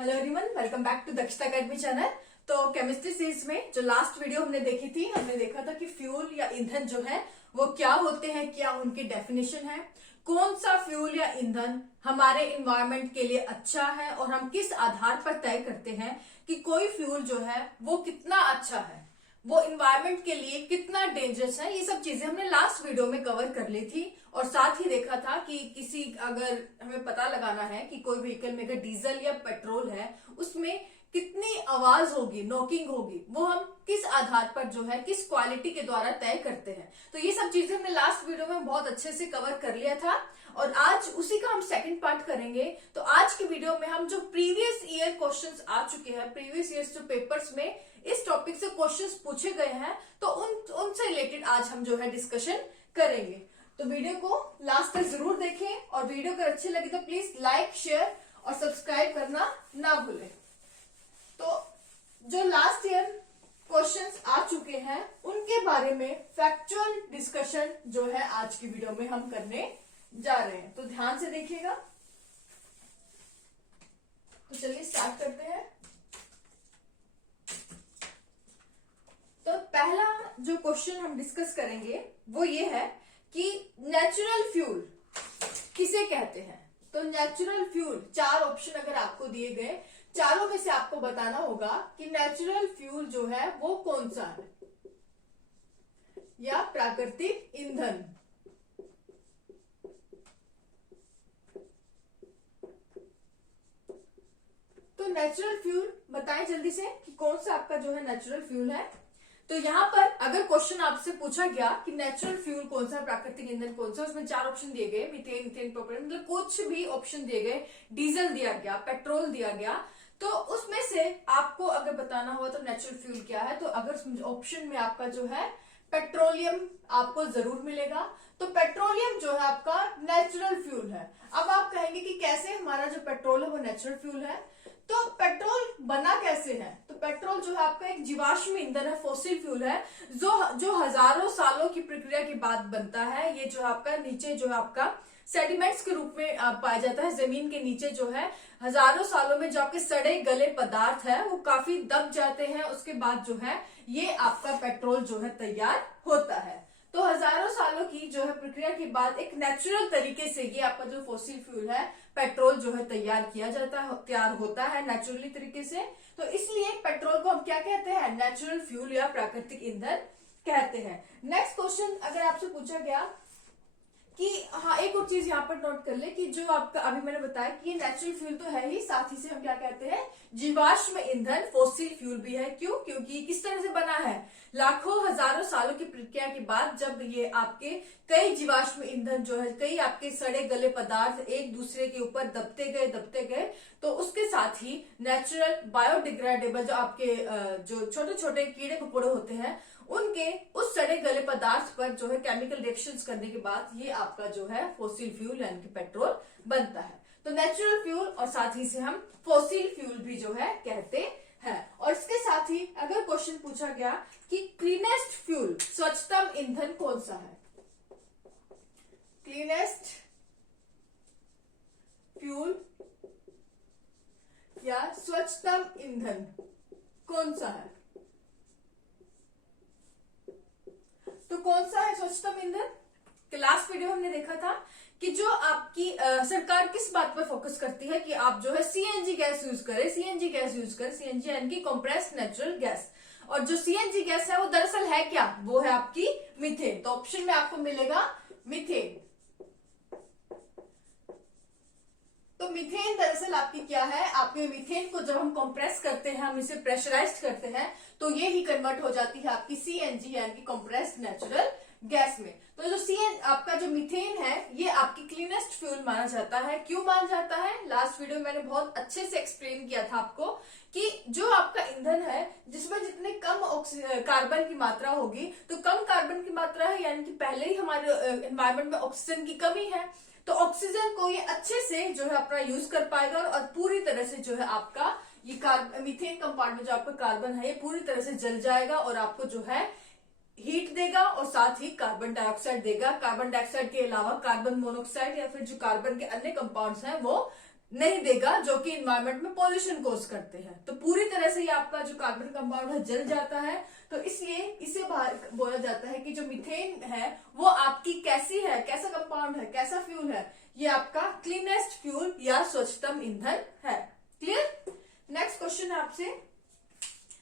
Hello everyone, welcome back to Dakshata academy channel. तो chemistry series में जो लास्ट वीडियो हमने देखी थी, हमने देखा था कि फ्यूल या ईंधन जो है वो क्या होते हैं, क्या उनकी डेफिनेशन है, कौन सा फ्यूल या ईंधन हमारे इन्वायरमेंट के लिए अच्छा है और हम किस आधार पर तय करते हैं कि कोई फ्यूल जो है वो कितना अच्छा है, वो इन्वायरमेंट के लिए कितना डेंजरस है। ये सब चीजें हमने लास्ट वीडियो में कवर कर ली थी और साथ ही देखा था कि किसी अगर हमें पता लगाना है कि कोई व्हीकल में अगर डीजल या पेट्रोल है उसमें कितनी आवाज होगी, नॉकिंग होगी, वो हम किस आधार पर जो है किस क्वालिटी के द्वारा तय करते हैं। तो ये सब चीजें हमने लास्ट वीडियो में बहुत अच्छे से कवर कर लिया था और आज उसी का हम सेकंड पार्ट करेंगे। तो आज की वीडियो में हम जो प्रीवियस ईयर क्वेश्चंस आ चुके हैं, प्रीवियस ईयर जो पेपर्स में इस टॉपिक से क्वेश्चंस पूछे गए हैं, तो उनसे रिलेटेड आज हम जो है डिस्कशन करेंगे। तो वीडियो को लास्ट तक जरूर देखें और वीडियो अगर अच्छी लगी तो प्लीज लाइक, शेयर और सब्सक्राइब करना ना भूलें। तो जो लास्ट ईयर क्वेश्चंस आ चुके हैं उनके बारे में फैक्चुअल डिस्कशन जो है आज की वीडियो में हम करने जा रहे हैं, तो ध्यान से देखिएगा। तो चलिए स्टार्ट करते हैं। तो पहला जो क्वेश्चन हम डिस्कस करेंगे वो ये है कि नेचुरल फ्यूल किसे कहते हैं। तो नेचुरल फ्यूल, चार ऑप्शन अगर आपको दिए गए, चारों में से आपको बताना होगा कि नेचुरल फ्यूल जो है वो कौन सा है, या प्राकृतिक ईंधन। तो नेचुरल फ्यूल बताएं जल्दी से कि कौन सा आपका जो है नेचुरल फ्यूल है। तो यहाँ पर अगर क्वेश्चन आपसे पूछा गया कि नेचुरल फ्यूल कौन सा, प्राकृतिक ईंधन कौन सा, उसमें चार ऑप्शन दिए गए, मीथेन, मीथेन, प्रोपेन, मतलब कुछ भी ऑप्शन दिए गए, डीजल दिया गया, पेट्रोल दिया गया, तो उसमें से आपको अगर बताना हुआ तो नेचुरल फ्यूल क्या है। तो अगर ऑप्शन में आपका जो है पेट्रोलियम आपको जरूर मिलेगा, तो पेट्रोलियम जो है आपका नेचुरल फ्यूल है। अब आप कहेंगे कि कैसे हमारा जो पेट्रोल है वो नेचुरल फ्यूल है। तो पेट्रोल बना कैसे है? तो पेट्रोल जो है आपका एक जीवाश्म ईंधन है, फॉसिल फ्यूल है, जो हजारों सालों की प्रक्रिया के बाद बनता है। ये जो है आपका नीचे जो है आपका सेडिमेंट्स के रूप में पाया जाता है, जमीन के नीचे जो है हजारों सालों में जो आपके सड़े गले पदार्थ है वो काफी दब जाते हैं, उसके बाद जो है ये आपका पेट्रोल जो है तैयार होता है। तो हजारों सालों की जो है प्रक्रिया के बाद एक नेचुरल तरीके से ये आपका जो फॉसिल फ्यूल है पेट्रोल जो है तैयार किया जाता है, तैयार होता है नेचुरली तरीके से। तो इसलिए पेट्रोल को हम क्या कहते हैं? नेचुरल फ्यूल या प्राकृतिक ईंधन कहते हैं। नेक्स्ट क्वेश्चन अगर आपसे पूछा गया कि हाँ, एक और चीज यहाँ पर नोट कर ले कि जो आपका अभी मैंने बताया कि ये नेचुरल फ्यूल तो है ही, साथ ही से हम क्या कहते हैं? जीवाश्म ईंधन, फॉसिल फ्यूल भी है। क्यों? क्योंकि किस तरह से बना है? लाखों हजारों सालों की प्रक्रिया के बाद जब ये आपके कई जीवाश्म ईंधन जो है, कई आपके सड़े गले पदार्थ एक दूसरे के ऊपर दबते गए, तो उसके साथ ही नेचुरल बायोडिग्रेडेबल जो आपके जो छोटे छोटे कीड़े मकोड़े होते हैं उनके उस सड़े गले पदार्थ पर जो है केमिकल रिएक्शंस करने के बाद ये आपका जो है फॉसिल फ्यूल यानी कि पेट्रोल बनता है। तो नेचुरल फ्यूल और साथ ही से हम फॉसिल फ्यूल भी जो है कहते हैं। और इसके साथ ही अगर क्वेश्चन पूछा गया कि क्लीनेस्ट फ्यूल, स्वच्छतम ईंधन कौन सा है? क्लीनेस्ट फ्यूल या स्वच्छतम ईंधन कौन सा है? तो कौन सा है स्वच्छतम ईंधन? लास्ट वीडियो हमने देखा था कि जो आपकी सरकार किस बात पर फोकस करती है कि आप जो है सीएनजी गैस यूज करें, सीएनजी गैस यूज करें, सीएनजी यानी कि कंप्रेस्ड नेचुरल गैस। और जो सीएनजी गैस है वो दरअसल है क्या? वो है आपकी मीथेन। तो ऑप्शन में आपको मिलेगा मीथेन। तो मीथेन दरअसल आपकी क्या है? आपके मीथेन को जब हम कंप्रेस करते हैं, हम इसे प्रेशराइज करते हैं, तो ये ही कन्वर्ट हो जाती है आपकी सीएनजी यानी कि कंप्रेस्ड नेचुरल गैस में। तो जो आपका जो मीथेन है ये आपकी क्लीनेस्ट फ्यूल माना जाता है। क्यों माना जाता है? लास्ट वीडियो में मैंने बहुत अच्छे से एक्सप्लेन किया था आपको कि जो आपका ईंधन है जिसमें जितने कम कार्बन की मात्रा होगी, तो कम कार्बन की मात्रा है यानी कि पहले ही हमारे एनवायरमेंट में ऑक्सीजन की कमी है, तो ऑक्सीजन को ये अच्छे से जो है अपना यूज कर पाएगा और पूरी तरह से जो है आपका ये मीथेन कंपाउंड में जो आपका कार्बन है ये पूरी तरह से जल जाएगा और आपको जो है हीट देगा और साथ ही कार्बन डाइऑक्साइड देगा। कार्बन डाइऑक्साइड के अलावा कार्बन मोनोऑक्साइड या फिर जो कार्बन के अन्य कंपाउंड्स हैं वो नहीं देगा, जो कि इन्वायरमेंट में पॉल्यूशन कॉज करते हैं। तो पूरी तरह से ये आपका जो कार्बन कंपाउंड है जल जाता है। तो इसलिए इसे बाहर बोला जाता है कि जो मीथेन है वो आपकी कैसी है, कैसा कंपाउंड है, कैसा फ्यूल है, ये आपका क्लीनेस्ट फ्यूल या स्वच्छतम ईंधन है। क्लियर। नेक्स्ट क्वेश्चन है आपसे,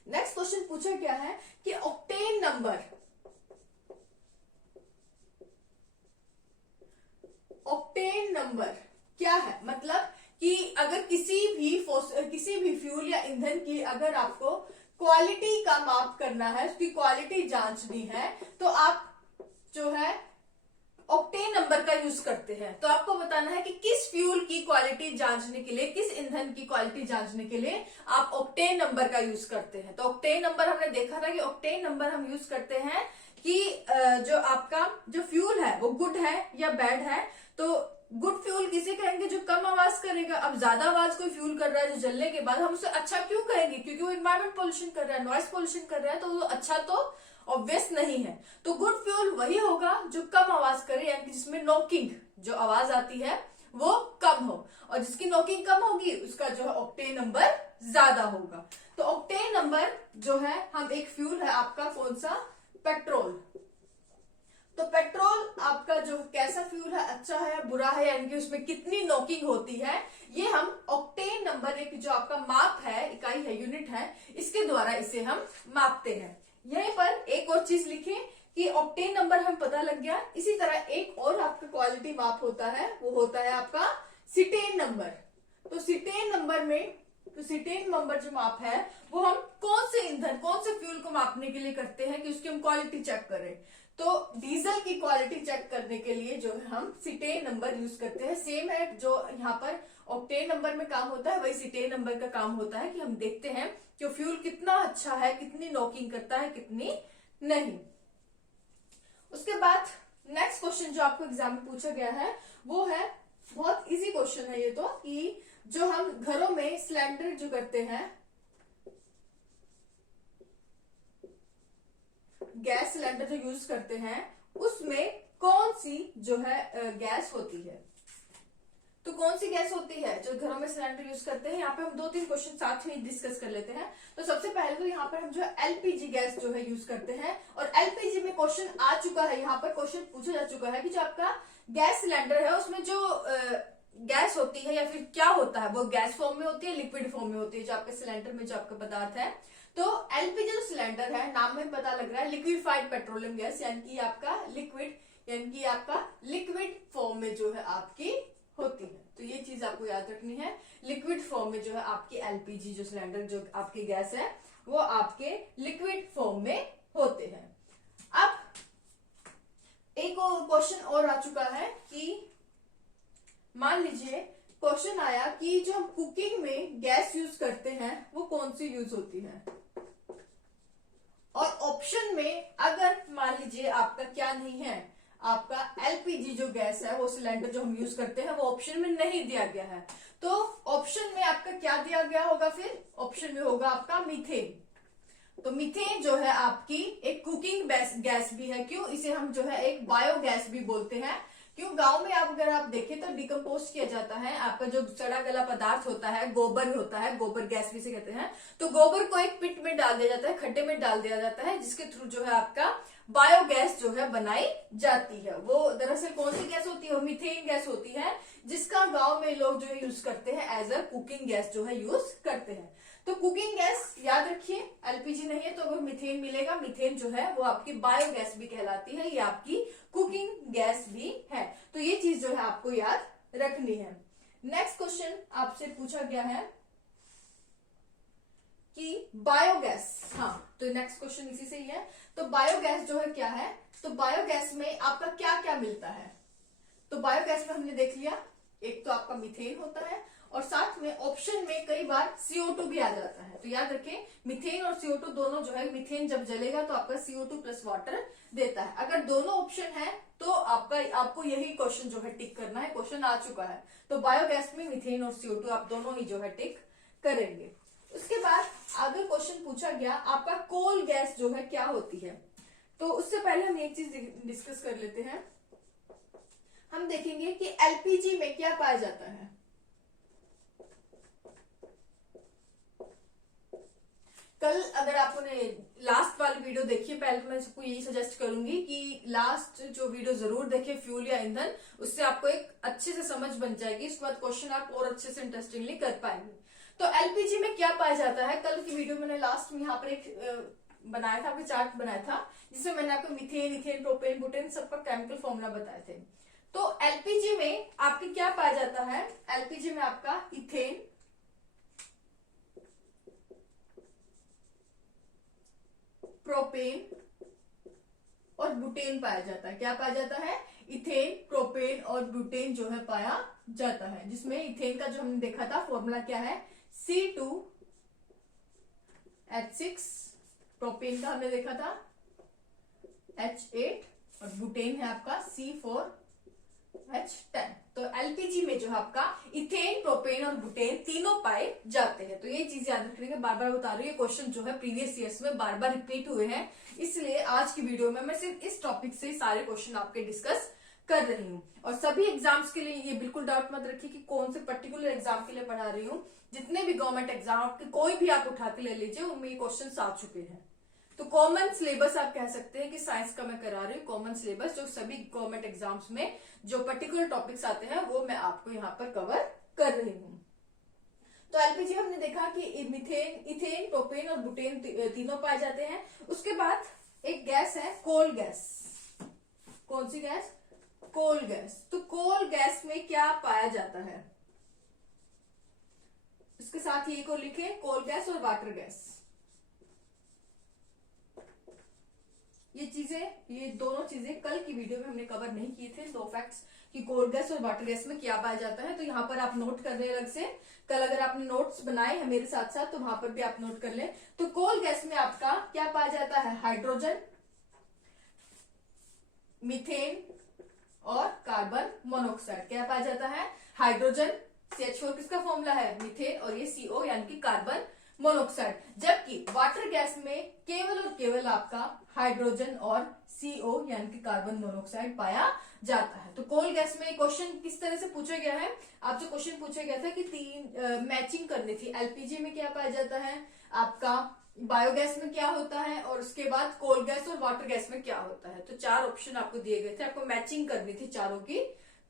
नेक्स्ट क्वेश्चन पूछा गया है कि ऑक्टेन नंबर, ऑक्टेन नंबर क्या है। मतलब कि अगर किसी भी फ्यूल या ईंधन की अगर आपको क्वालिटी का माप करना है, उसकी क्वालिटी जांचनी है, तो आप जो है ऑक्टेन नंबर का यूज करते हैं। तो आपको बताना है कि किस फ्यूल की क्वालिटी जांचने के लिए, किस ईंधन की क्वालिटी जांचने के लिए आप ऑक्टेन नंबर का यूज करते हैं। तो ऑक्टेन नंबर हमने देखा था कि ऑक्टेन नंबर हम यूज करते हैं कि जो आपका जो फ्यूल है वो गुड है या बैड है। तो गुड फ्यूल किसे कहेंगे, जो कम आवाज करेगा। अब ज्यादा आवाज कोई फ्यूल कर रहा है जो जलने के बाद, हम उसे अच्छा क्यों कहेंगे, क्योंकि वो इन्वायरमेंट पोल्यूशन कर रहा है, नॉइस पोल्यूशन कर रहा है, तो वो अच्छा तो ऑब्वियस नहीं है। तो गुड फ्यूल वही होगा जो कम आवाज करे, यानी जिसमें नॉकिंग जो आवाज आती है वो कम हो, और जिसकी नॉकिंग कम होगी उसका जो है ऑक्टेन नंबर ज्यादा होगा। तो ऑक्टेन नंबर जो है, हम एक फ्यूल है आपका कौन सा, पेट्रोल। तो पेट्रोल आपका जो कैसा फ्यूल है, अच्छा है या बुरा है, यानी कि उसमें कितनी नॉकिंग होती है, ये हम ऑक्टेन नंबर, एक जो आपका माप है, इकाई है, यूनिट है, इसके द्वारा इसे हम मापते हैं। यहीं पर एक और चीज लिखें कि ऑक्टेन नंबर हमें पता लग गया। इसी तरह एक और आपका क्वालिटी माप होता है, वो होता है आपका सिटेन नंबर। तो सिटेन नंबर में, तो सिटेन नंबर जो माप है वो हम कौन से ईंधन, कौन से फ्यूल को मापने के लिए करते हैं कि उसकी हम क्वालिटी चेक करें। तो डीजल की क्वालिटी चेक करने के लिए जो है हम सिटेन नंबर यूज करते हैं। सेम है जो यहाँ पर ऑक्टेन नंबर में काम होता है, वही सिटेन नंबर का काम होता है कि हम देखते हैं कि फ्यूल कितना अच्छा है, कितनी नॉकिंग करता है, कितनी नहीं। उसके बाद नेक्स्ट क्वेश्चन जो आपको एग्जाम में पूछा गया है वो है, बहुत इजी क्वेश्चन है ये तो, कि जो हम घरों में सिलेंडर जो करते हैं, गैस सिलेंडर जो यूज करते हैं, उसमें कौन सी जो है गैस होती है। तो कौन सी गैस होती है जो घरों में सिलेंडर यूज करते हैं। यहाँ पे हम 2-3 क्वेश्चन साथ में डिस्कस कर लेते हैं। तो सबसे पहले तो यहाँ पर हम जो एलपीजी गैस जो है यूज करते हैं, और एलपीजी में क्वेश्चन आ चुका है, यहाँ पर क्वेश्चन पूछा जा चुका है कि जो आपका गैस सिलेंडर है उसमें जो गैस होती है या फिर क्या होता है, वो गैस फॉर्म में होती है, लिक्विड फॉर्म में होती है, जो आपके सिलेंडर में जो आपका पदार्थ है। तो एलपीजी जो सिलेंडर है, नाम में पता लग रहा है लिक्विफाइड पेट्रोलियम गैस, यानी कि आपका लिक्विड, यानी कि आपका लिक्विड फॉर्म में जो है आपकी होती है। तो ये चीज आपको याद रखनी है, लिक्विड फॉर्म में जो है आपकी एलपीजी जो सिलेंडर जो आपकी गैस है वो आपके लिक्विड फॉर्म में होते हैं। अब एक क्वेश्चन और आ चुका है कि मान लीजिए क्वेश्चन आया कि जो हम कुकिंग में गैस यूज करते हैं वो कौन सी यूज होती है, और ऑप्शन में अगर मान लीजिए आपका क्या नहीं है, आपका एलपीजी जो गैस है, वो सिलेंडर जो हम यूज करते हैं, वो ऑप्शन में नहीं दिया गया है। तो ऑप्शन में आपका क्या दिया गया होगा, फिर ऑप्शन में होगा आपका मीथेन। तो मीथेन जो है आपकी एक कुकिंग गैस भी है। क्यों, इसे हम जो है एक बायोगैस भी बोलते हैं। क्यों, गांव में आप अगर आप देखें तो डिकम्पोज किया जाता है, आपका जो सड़ा गला पदार्थ होता है, गोबर होता है, गोबर गैस भी से कहते हैं। तो गोबर को एक पिट में डाल दिया जाता है, खड्डे में डाल दिया जाता है, जिसके थ्रू जो है आपका बायोगैस जो है बनाई जाती है। वो दरअसल कौन सी गैस होती है, वो मीथेन गैस होती है, जिसका गांव में लोग जो है यूज करते हैं, एज अ कुकिंग गैस जो है यूज करते हैं। तो कुकिंग गैस याद रखिए, एलपीजी नहीं है तो वो मीथेन मिलेगा। मीथेन जो है वो आपकी बायोगैस भी कहलाती है, ये आपकी कुकिंग गैस भी है। तो ये चीज जो है आपको याद रखनी है। नेक्स्ट क्वेश्चन आपसे पूछा गया है कि बायोगैस, हाँ तो नेक्स्ट क्वेश्चन इसी से ही है। तो बायोगैस जो है क्या है, तो बायोगैस में आपका क्या क्या मिलता है। तो बायोगैस में हमने देख लिया, एक तो आपका मीथेन होता है, और साथ में ऑप्शन में कई बार CO2 भी आ जाता है। तो याद रखें, मीथेन और CO2 दोनों जो है, मीथेन जब जलेगा तो आपका CO2 प्लस वाटर देता है। अगर दोनों ऑप्शन है तो आपको यही क्वेश्चन जो है टिक करना है, क्वेश्चन आ चुका है। तो बायोगैस में मीथेन और CO2 आप दोनों ही जो है टिक करेंगे। उसके बाद अगर क्वेश्चन पूछा गया आपका कोल गैस जो है क्या होती है, तो उससे पहले हम एक चीज डिस्कस कर लेते हैं। हम देखेंगे कि एलपीजी में क्या पाया जाता है। कल अगर आपने लास्ट वाली वीडियो देखी है, पहले तो मैं सबको यही सजेस्ट करूंगी कि लास्ट जो वीडियो जरूर देखें फ्यूल या ईंधन, उससे आपको एक अच्छे से समझ बन जाएगी। इसके बाद क्वेश्चन आप और अच्छे से इंटरेस्टिंगली कर पाएंगे। तो एलपीजी में क्या पाया जाता है, कल की वीडियो मैंने लास्ट में यहाँ पर एक बनाया था, आपको चार्ट बनाया था, जिसमें मैंने आपको मीथेन, इथेन, प्रोपेन, बुटेन सबका केमिकल फॉर्मूला बताए थे। तो एलपीजी में आपके क्या पाया जाता है, एलपीजी में आपका इथेन, प्रोपेन और बुटेन पाया जाता है। क्या पाया जाता है, इथेन, प्रोपेन और बुटेन जो है पाया जाता है। जिसमें इथेन का जो हमने देखा था फॉर्मूला क्या है, C2H6, प्रोपेन का हमने देखा था H8 और बुटेन है आपका C4H10। तो एलपीजी में जो है आपका इथेन, प्रोपेन और बुटेन तीनों पाए जाते हैं। तो ये चीज याद रखने के बार बार बता रही हूँ, क्वेश्चन जो है प्रीवियस ईयर्स में बार बार रिपीट हुए हैं, इसलिए आज की वीडियो में मैं सिर्फ इस टॉपिक से सारे क्वेश्चन आपके डिस्कस कर रही हूँ। और सभी एग्जाम्स के लिए ये बिल्कुल डाउट मत रखिए कि कौन से पर्टिकुलर एग्जाम के लिए पढ़ा रही हूँ। जितने भी गवर्नमेंट एग्जाम आपके कोई भी आप उठा के ले लीजिए, उनमें ये क्वेश्चन आ चुके हैं। तो कॉमन सिलेबस आप कह सकते हैं कि साइंस का मैं करा रही हूँ कॉमन सिलेबस, जो सभी गवर्नमेंट एग्जाम्स में जो पर्टिकुलर टॉपिक्स आते हैं वो मैं आपको यहाँ पर कवर कर रही हूँ। तो एलपीजी हमने देखा कि मीथेन, इथेन, प्रोपेन और बुटेन तीनों पाए जाते हैं। उसके बाद एक गैस है कोल गैस। कौन सी गैस, कोल गैस। तो कोल गैस में क्या पाया जाता है, इसके साथ ये को लिखे, कोल गैस और वाटर गैस। ये चीजें, ये दोनों चीजें कल की वीडियो में हमने कवर नहीं किए थे, दो फैक्ट्स कि कोल गैस और वाटर गैस में क्या पाया जाता है। तो यहाँ पर आप नोट कर लें अलग से, कल अगर आपने नोट्स बनाए हैं मेरे साथ साथ तो वहां पर भी आप नोट कर लें। तो कोल गैस में आपका क्या पाया जाता है, हाइड्रोजन, मीथेन और कार्बन मोनोऑक्साइड। क्या पाया जाता है, हाइड्रोजन, CH4 किसका फॉर्मूला है, मीथेन, और ये CO यानी कि कार्बन मोनोऑक्साइड। जबकि वाटर गैस में केवल और केवल आपका हाइड्रोजन और CO यानी कि कार्बन मोनोऑक्साइड पाया जाता है। तो कोल गैस में क्वेश्चन किस तरह से पूछा गया है, आपसे क्वेश्चन पूछा गया था कि तीन मैचिंग करनी थी। एलपीजी में क्या पाया जाता है आपका, बायोगैस में क्या होता है, और उसके बाद कोल गैस और वाटर गैस में क्या होता है। तो चार ऑप्शन आपको दिए गए थे, आपको मैचिंग करनी थी चारों की।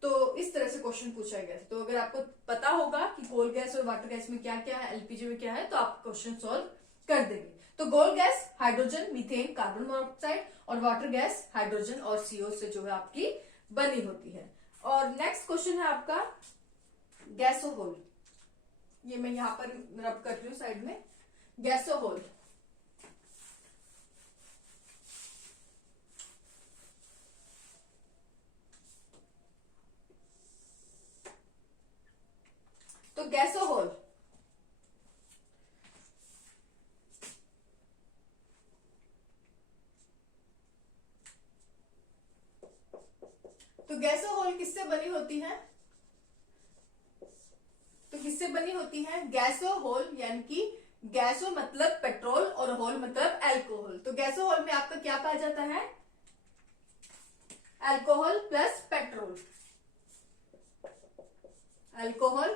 तो इस तरह से क्वेश्चन पूछा गया था। तो अगर आपको पता होगा कि कोल गैस और वाटर गैस में क्या क्या है, एलपीजी में क्या है, तो आप क्वेश्चन सॉल्व कर देंगे। तो coal gas hydrogen, methane, carbon monoxide, और वाटर गैस हाइड्रोजन और CO से जो है आपकी बनी होती है। और नेक्स्ट क्वेश्चन है आपका गैसोहोल। ये मैं यहां पर रब कर रही हूं साइड में, गैसोहोल। तो गैसोहोल, तो गैसोहोल किससे बनी होती है, तो किससे बनी होती है, गैसोहोल यानी कि गैसो मतलब पेट्रोल और होल मतलब अल्कोहल। तो गैसोहोल में आपका क्या पाया जाता है, alcohol plus petrol, alcohol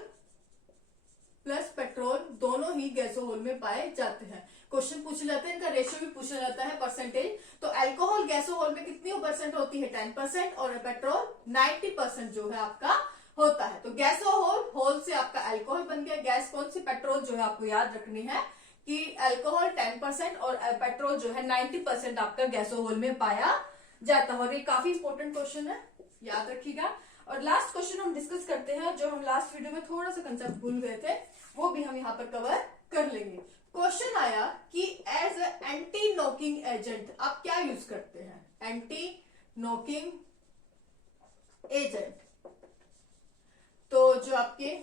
plus petrol दोनों ही गैसोहोल में पाए जाते हैं। क्वेश्चन पूछे जाते हैं, इनका रेशियो भी पूछा जाता है, परसेंटेज। तो अल्कोहल गैसोहोल में कितनी परसेंट होती है, 10%, और पेट्रोल 90% जो है आपका होता है। तो गैसोहोल, होल से आपका अल्कोहल बन गया, गैस कौन सी, पेट्रोल जो है आपको याद रखनी है कि अल्कोहल 10% और पेट्रोल जो है 90% आपका गैसोहोल में पाया जाता है। और ये काफी इंपॉर्टेंट क्वेश्चन है, याद रखिएगा। और लास्ट क्वेश्चन हम डिस्कस करते हैं, जो हम लास्ट वीडियो में थोड़ा सा कंसेप्ट भूल गए थे, वो भी हम यहाँ पर कवर कर लेंगे। क्वेश्चन आया कि एज एंटी नॉकिंग एजेंट आप क्या यूज करते हैं, एंटी नॉकिंग एजेंट। तो जो आपके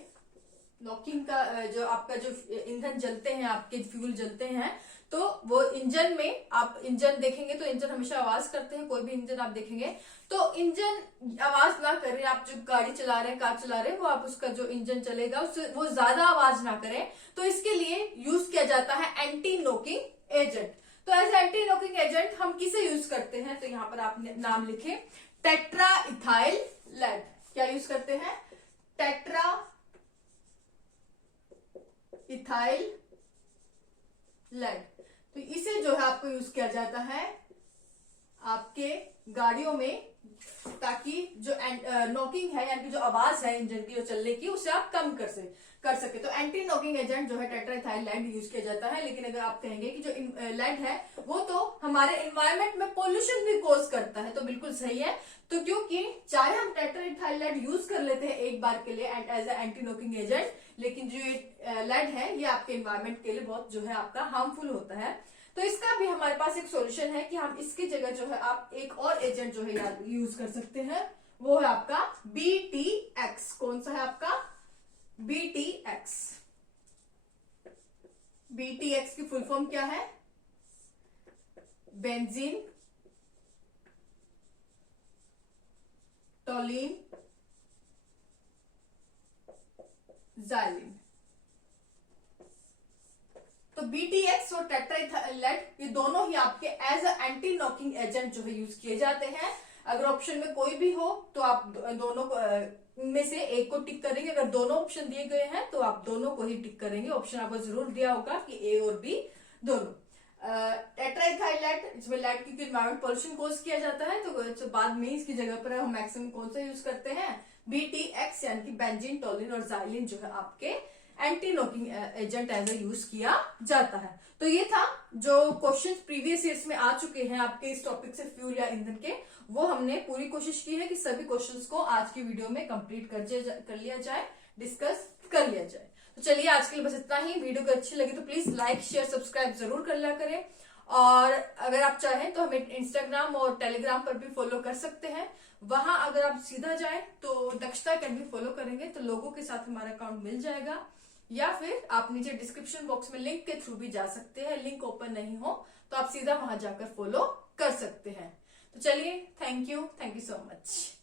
नॉकिंग का जो आपका जो ईंधन जलते हैं, आपके फ्यूल जलते हैं, तो वो इंजन में आप इंजन देखेंगे तो इंजन हमेशा आवाज करते हैं, कोई भी इंजन आप देखेंगे तो इंजन आवाज ना करे। आप जो गाड़ी चला रहे हैं, कार चला रहे हैं, वो आप उसका जो इंजन चलेगा उससे वो ज्यादा आवाज ना करें, तो इसके लिए यूज किया जाता है एंटी नॉकिंग एजेंट। तो एज एंटी नॉकिंग एजेंट हम किसे यूज करते हैं, तो यहाँ पर आपने नाम लिखे, टेट्रा इथाइल लेड। क्या यूज करते हैं, टेट्रा इथाइल लेड। तो इसे जो है आपको यूज किया जाता है आपके गाड़ियों में, ताकि जो नॉकिंग है यानी कि जो आवाज है इंजन की जो चलने की, उसे आप कम कर सके। तो एंटी नॉकिंग एजेंट जो है टेट्राइथाइल लेड यूज किया जाता है। लेकिन अगर आप कहेंगे कि जो लेड है वो तो हमारे एनवायरमेंट में पोल्यूशन भी कॉज करता है, तो बिल्कुल सही है। तो क्योंकि चाहे हम टेट्राइथाइल लेड यूज कर लेते हैं एक बार के लिए as a anti knocking agent, लेकिन जो ये लेड है ये आपके एनवायरमेंट के लिए बहुत जो है आपका हार्मफुल होता है। तो इसका भी हमारे पास एक सॉल्यूशन है कि हम इसकी जगह जो है आप एक और एजेंट जो है यूज कर सकते हैं, वो है आपका BTX। कौन सा है आपका BTX? BTX की फुल फॉर्म क्या है? Benzene toluene xylene. तो BTX और टेट्राइथाइलेट ये दोनों ही आपके as a anti knocking agent जो है यूज किए जाते हैं। अगर ऑप्शन में कोई भी हो तो आप दोनों में से एक को टिक करेंगे। अगर दोनों ऑप्शन दिए गए हैं तो आप दोनों को ही टिक करेंगे। ऑप्शन आपको जरूर दिया होगा कि A और B दोनों। टेट्राइथाइलेट, इसमें लेड क्योंकि एनवायरमेंट पोल्यूशन कॉज किया जाता है, तो बाद में इसकी जगह पर हम मैक्सिमम कौन सा यूज करते हैं? BTX यानी कि बेंजीन टोलिन और जाइलिन जो है आपके anti knocking agent as a use किया जाता है। तो ये था जो क्वेश्चन प्रीवियस ईयर्स में आ चुके हैं आपके इस टॉपिक से, फ्यूल या ईंधन के, वो हमने पूरी कोशिश की है कि सभी क्वेश्चंस को आज की वीडियो में कंप्लीट कर लिया जाए, डिस्कस कर लिया जाए। तो चलिए आज के लिए बस इतना ही। वीडियो को अच्छी लगी तो प्लीज लाइक शेयर सब्सक्राइब जरूर कर लिया करें। और अगर आप चाहें तो हमें इंस्टाग्राम और टेलीग्राम पर भी फॉलो कर सकते हैं। वहां अगर आप सीधा जाएं तो दक्षता अकेडमी फॉलो करेंगे तो लोगों के साथ हमारा अकाउंट मिल जाएगा, या फिर आप नीचे डिस्क्रिप्शन बॉक्स में लिंक के थ्रू भी जा सकते हैं। लिंक ओपन नहीं हो तो आप सीधा वहां जाकर फॉलो कर सकते हैं। तो चलिए, थैंक यू सो मच।